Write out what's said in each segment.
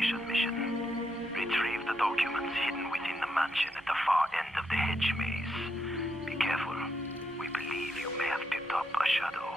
infiltration mission. Retrieve the documents hidden within the mansion at the far end of the Hedge Maze. Be careful. We believe you may have picked up a shadow.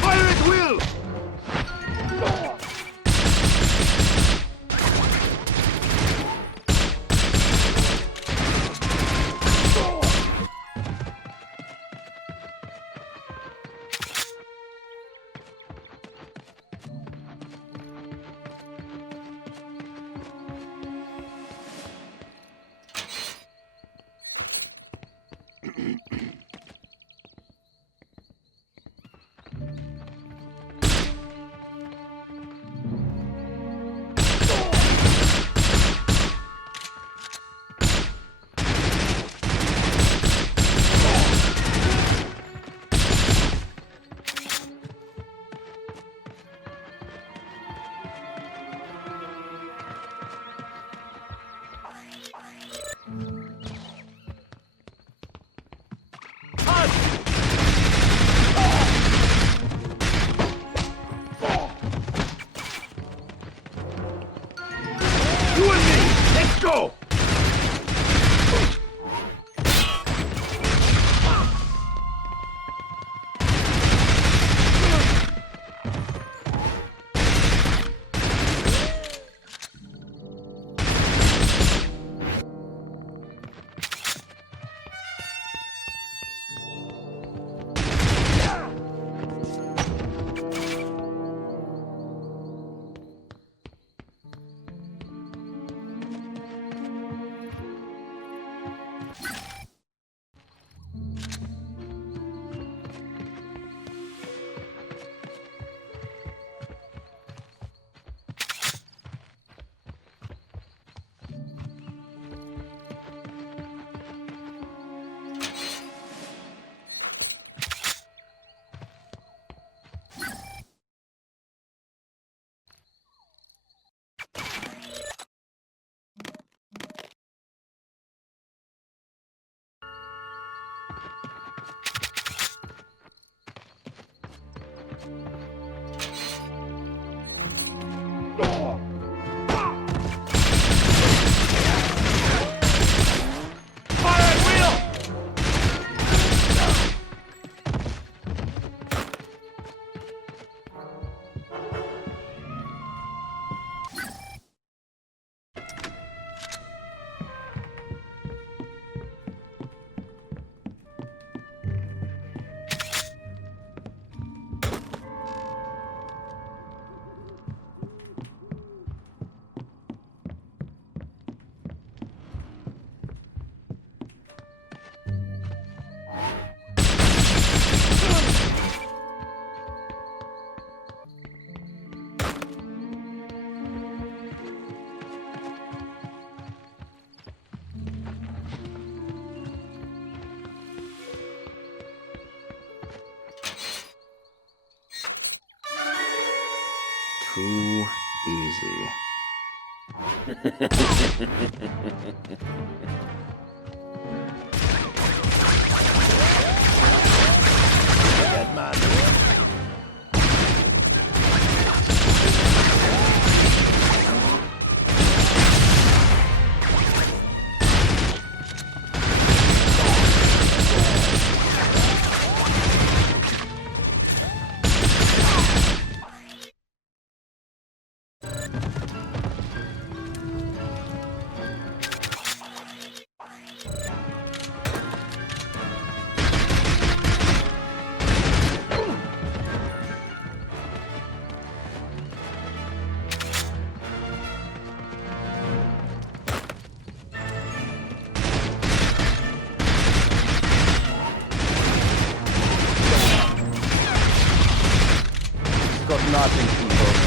Fire at will! Too easy. Dead man. Got nothing to both.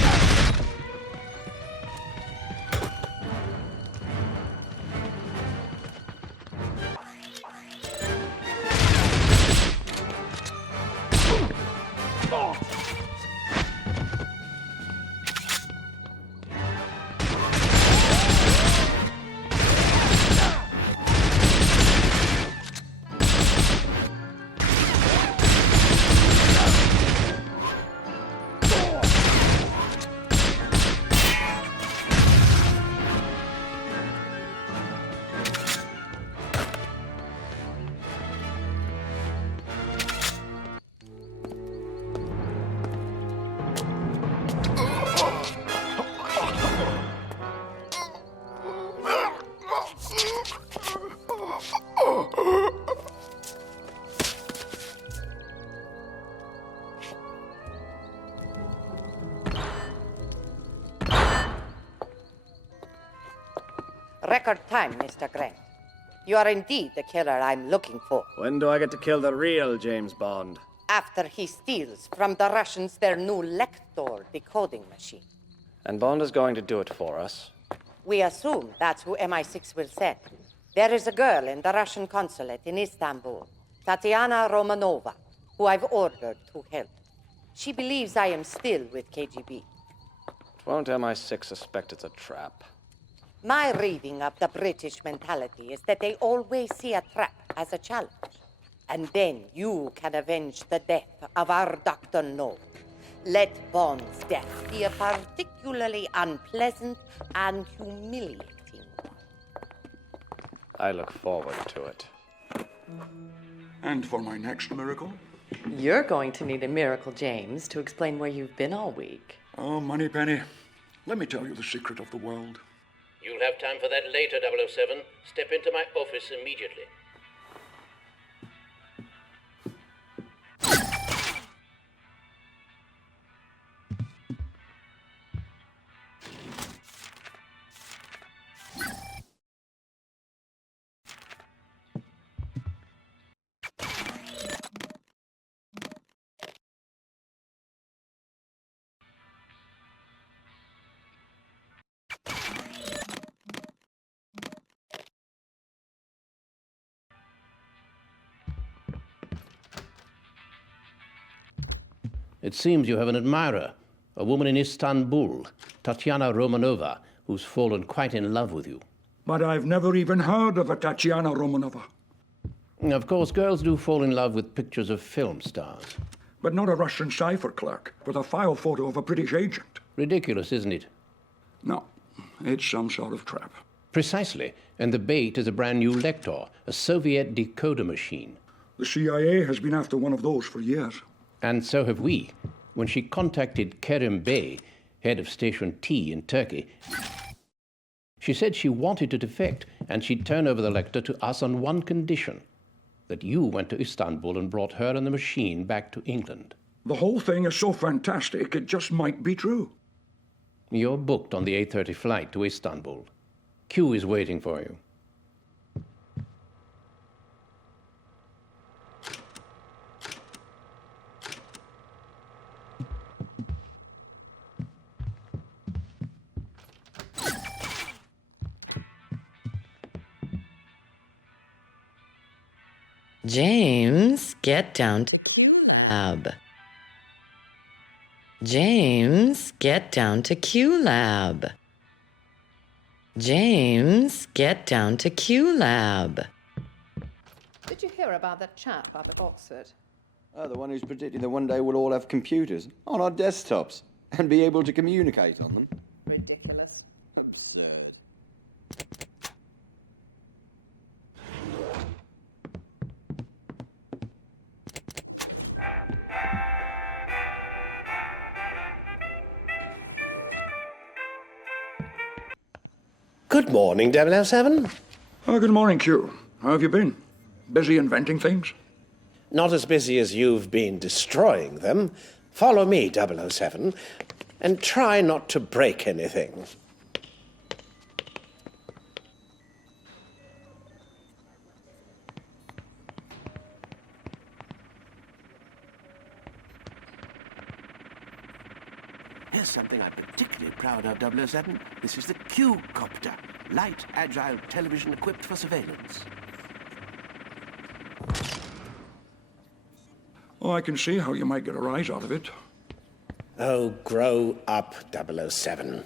Record time, Mr. Grant. You are indeed the killer I'm looking for. When do I get to kill the real James Bond? After he steals from the Russians their new Lector decoding machine. And Bond is going to do it for us. We assume that's who MI6 will send. There is a girl in the Russian consulate in Istanbul, Tatiana Romanova, who I've ordered to help. She believes I am still with KGB. Won't MI6 suspect it's a trap? My reading of the British mentality is that they always see a trap as a challenge. And then you can avenge the death of our Dr. No. Let Bond's death be a particularly unpleasant and humiliating one. I look forward to it. And for my next miracle? You're going to need a miracle, James, to explain where you've been all week. Oh, Moneypenny, let me tell you the secret of the world. You'll have time for that later, 007. Step into my office immediately. It seems you have an admirer, a woman in Istanbul, Tatiana Romanova, who's fallen quite in love with you. But I've never even heard of a Tatiana Romanova. Of course, girls do fall in love with pictures of film stars. But not a Russian cipher clerk with a file photo of a British agent. Ridiculous, isn't it? No, it's some sort of trap. Precisely, and the bait is a brand new Lector, a Soviet decoder machine. The CIA has been after one of those for years. And so have we. When she contacted Kerim Bey, head of Station T in Turkey, she said she wanted to defect and she'd turn over the Lector to us on one condition, that you went to Istanbul and brought her and the machine back to England. The whole thing is so fantastic, it just might be true. You're booked on the 8:30 flight to Istanbul. Q is waiting for you. James, get down to Q Lab. James, get down to Q Lab. James, get down to Q Lab. Did you hear about that chap up at Oxford? Oh, the one who's predicting that one day we'll all have computers on our desktops and be able to communicate on them. Ridiculous. Absurd. Good morning, 007. Oh, good morning, Q. How have you been? Busy inventing things? Not as busy as you've been destroying them. Follow me, 007, and try not to break anything. Here's something I'm particularly proud of, 007. This is the Q-copter. Light, agile television equipped for surveillance. Oh, I can see how you might get a rise out of it. Oh, grow up, 007.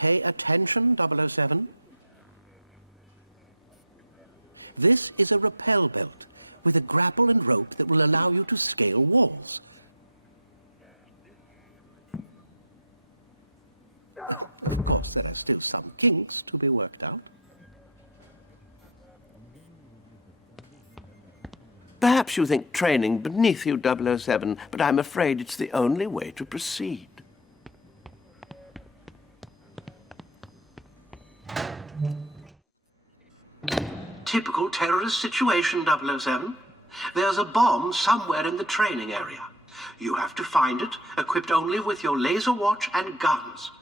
Pay attention, 007. This is a rappel belt with a grapple and rope that will allow you to scale walls. Of course, there are still some kinks to be worked out. Perhaps you think training beneath you, 007, but I'm afraid it's the only way to proceed. Typical terrorist situation, 007. There's a bomb somewhere in the training area. You have to find it, equipped only with your laser watch and guns.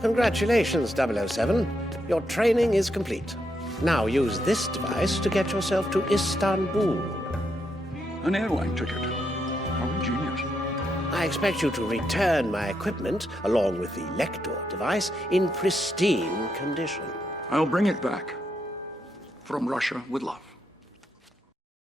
Congratulations, 007. Your training is complete. Now use this device to get yourself to Istanbul. An airline ticket. How ingenious. I expect you to return my equipment, along with the Lector device, in pristine condition. I'll bring it back. From Russia with love.